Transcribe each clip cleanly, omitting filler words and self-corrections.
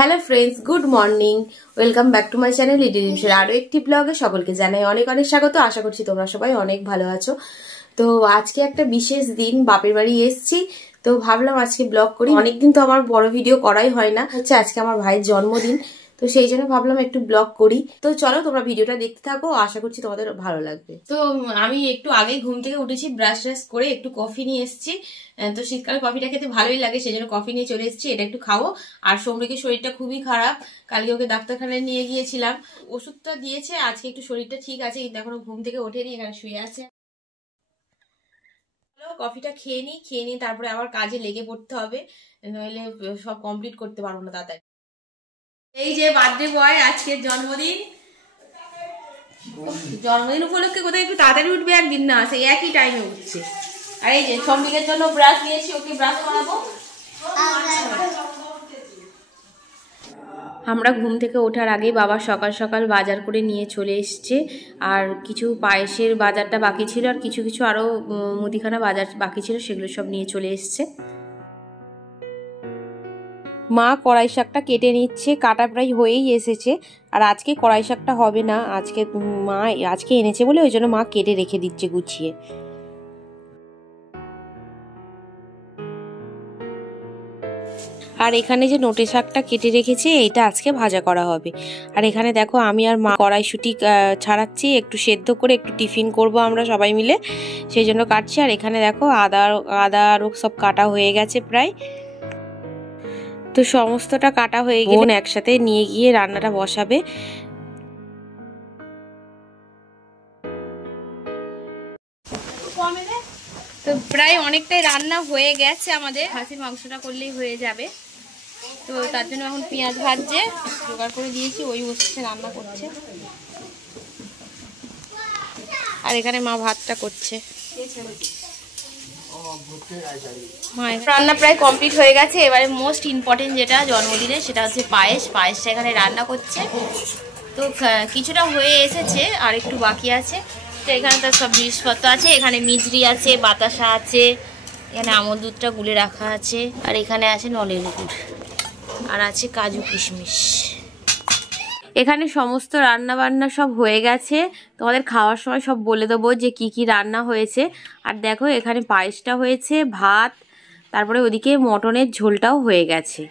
Hello friends, good morning. Welcome back to my channel লিডি ডিমসের আরও একটি ব্লগে সকলকে জানাই অনেক অনেক স্বাগত। আশা করছি তোমরা সবাই অনেক ভালো আছো। তো আজকে একটা বিশেষ দিন, বাপের বাড়ি এসেছি, তো ভাবলাম আজকে ব্লগ করি। অনেকদিন তো আমার বড় ভিডিও করাই হয় না, আজকে আমার ভাইয়ের জন্মদিন, তো সেই জন্য ভাবলাম একটু ব্লগ করি। তো চলো তোমরা ভিডিওটা দেখতে থাকো, আশা করছি তোমাদের ভালো লাগবে। তো আমি একটু আগে ঘুম থেকে উঠেছি, ব্রাশ ট্রাশ করে একটু কফি নিয়ে এসেছি। তো শীতকালে কফিটা খেতে ভালোই লাগে, সেই জন্য কফি নিয়ে চলে এসেছি, এটা একটু খাবো। আর সৌম্যকে শরীরটা খুবই খারাপ, কালকে ওকে ডাক্তারখানায় নিয়ে গিয়েছিলাম, ওষুধটা দিয়েছে, আজকে একটু শরীরটা ঠিক আছে, কিন্তু এখনো ঘুম থেকে ওঠেনি, এখানে শুয়ে আছে। কফিটা খেয়ে নিই তারপরে আবার কাজে লেগে পড়তে হবে, নইলে সব কমপ্লিট করতে পারবো না তাড়াতাড়ি। এই যে বার্থডে বয়, আজকের জন্মদিন উপলক্ষে কোথায় একটু তাড়াতাড়ি উঠবে, একদিন না সেই একই টাইমে উঠছে। আর এই যে সম্বিকের জন্য ব্রাশ নিয়েছি, ওকে ব্রাশ করাবো। আমরা ঘুম থেকে ওঠার আগে বাবা সকাল সকাল বাজার করে নিয়ে চলে এসছে, আর কিছু পায়েসের বাজারটা বাকি ছিল, আর কিছু কিছু আরও মুদিখানা বাজার বাকি ছিল, সেগুলো সব নিয়ে চলে এসছে। মা কড়াই শাকটা কেটে নিচ্ছে, কাটা প্রায় হয়েই এসেছে। আর আজকে কড়াই শাকটা হবে না, মা আজকে এনেছে বলে ওই জন্য মা কেটে রেখে দিচ্ছে গুছিয়ে। আর এখানে যে নোটে শাকটা কেটে রেখেছি, এইটা আজকে ভাজা করা হবে। আর এখানে দেখো আমি আর মা কড়াইশুঁটি ছাড়াচ্ছি, একটু সেদ্ধ করে একটু টিফিন করব আমরা সবাই মিলে, সেই জন্য কাটছি। আর এখানে দেখো আদা আরও সব কাটা হয়ে গেছে প্রায়, তো সমস্তটা কাটা হয়ে গেলে একসাথে নিয়ে গিয়ে রান্নাটা বসাবে। তো প্রায় অনেকটাই রান্না হয়ে গেছে, আমাদের খাসির মাংসটা করলেই হয়ে যাবে। তো তার জন্য এখন পেঁয়াজ ভাজছে, জোগাড় করে দিয়েছি, ওই বসছে রান্না করছে। আর এখানে মা ভাতটা করছে। রান্না প্রায় কমপ্লিট হয়ে গেছে, এবারে মোস্ট ইম্পর্টেন্ট যেটা জন্মদিনে, সেটা হচ্ছে পায়েসটা এখানে রান্না করছে। তো কিছুটা হয়ে এসেছে, আর একটু বাকি আছে। তো এখানে তার সব জিনিসপত্র আছে, এখানে মিজরি আছে, বাতাসা আছে, এখানে আমল দুধটা গুলে রাখা আছে, আর এখানে আছে নলের গুড়, আর আছে কাজু কিশমিশ। এখানে সমস্ত রান্না বান্না সব হয়ে গেছে, তোমাদের খাওয়ার সময় সব বলে দেবো যে কি কি রান্না হয়েছে। আর দেখো এখানে পায়েসটা হয়েছে, ভাত, তারপরে ওদিকে মটনের ঝোলটাও হয়ে গেছে।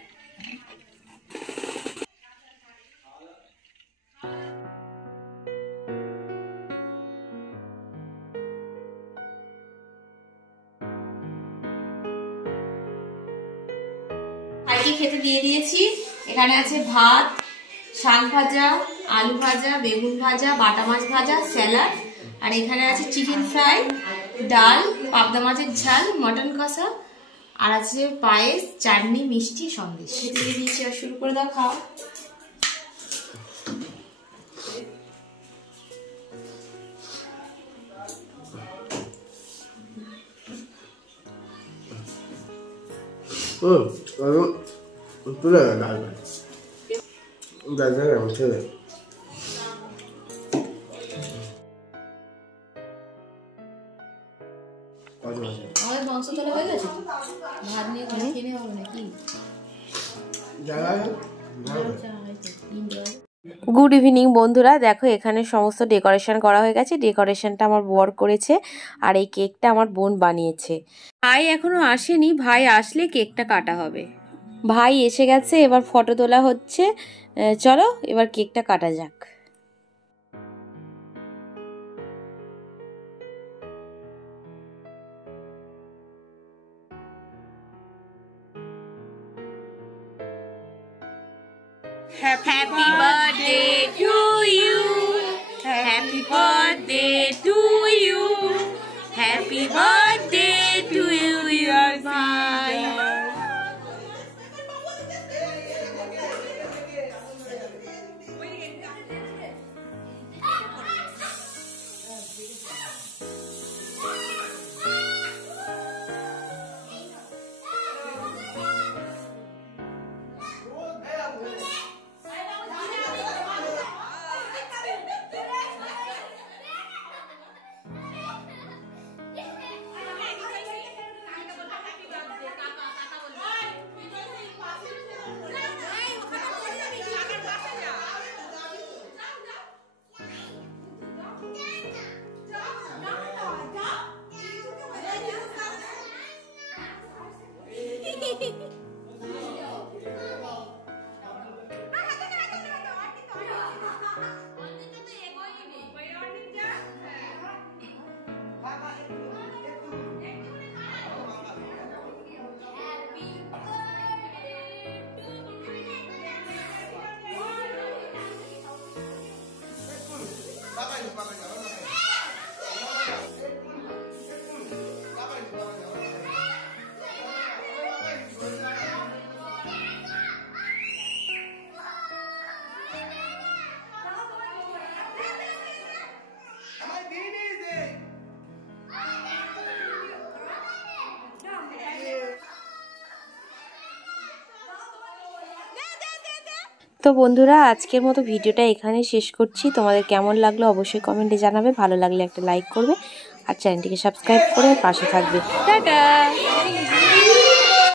ভাইকে খেতে দিয়ে দিয়েছি। এখানে আছে ভাত, শাক ভাজা, আলু ভাজা, বেগুন ভাজা, বাটা মাছ ভাজা, স্যালাড, আর এখানে আছে চিকেন ফ্রাই, ডাল, পাবদা মাছের ঝাল, মটন কষা, আর আছে পায়েস, চাটনি, মিষ্টি, সন্দেশ। খেতে দিয়ে দিয়েছি, আর শুরু করে দাও খাও। আমাদের মাংস তোলা হয়ে গেছে, ভাত নিয়ে কিনে হবে নাকি? গুড ইভিনিং বন্ধুরা, দেখো এখানে সমস্ত ডেকোরেশন করা হয়ে গেছে। ডেকোরেশনটা আমার বর করেছে, আর এই কেকটা আমার বোন বানিয়েছে। ভাই এখনো আসেনি, ভাই আসলে কেকটা কাটা হবে। ভাই এসে গেছে, এবার ফটো তোলা হচ্ছে। চলো এবার কেকটা কাটা যাক। Happy birthday to you. Happy birthday to you. Happy birthday to you, your bhai. তো বন্ধুরা, আজকের মতো ভিডিওটা এখানে শেষ করছি। তোমাদের কেমন লাগলো অবশ্যই কমেন্টে জানাবে। ভালো লাগলে একটা লাইক করবে আর চ্যানেলটিকে সাবস্ক্রাইব করে পাশে থাকবে। টাটা।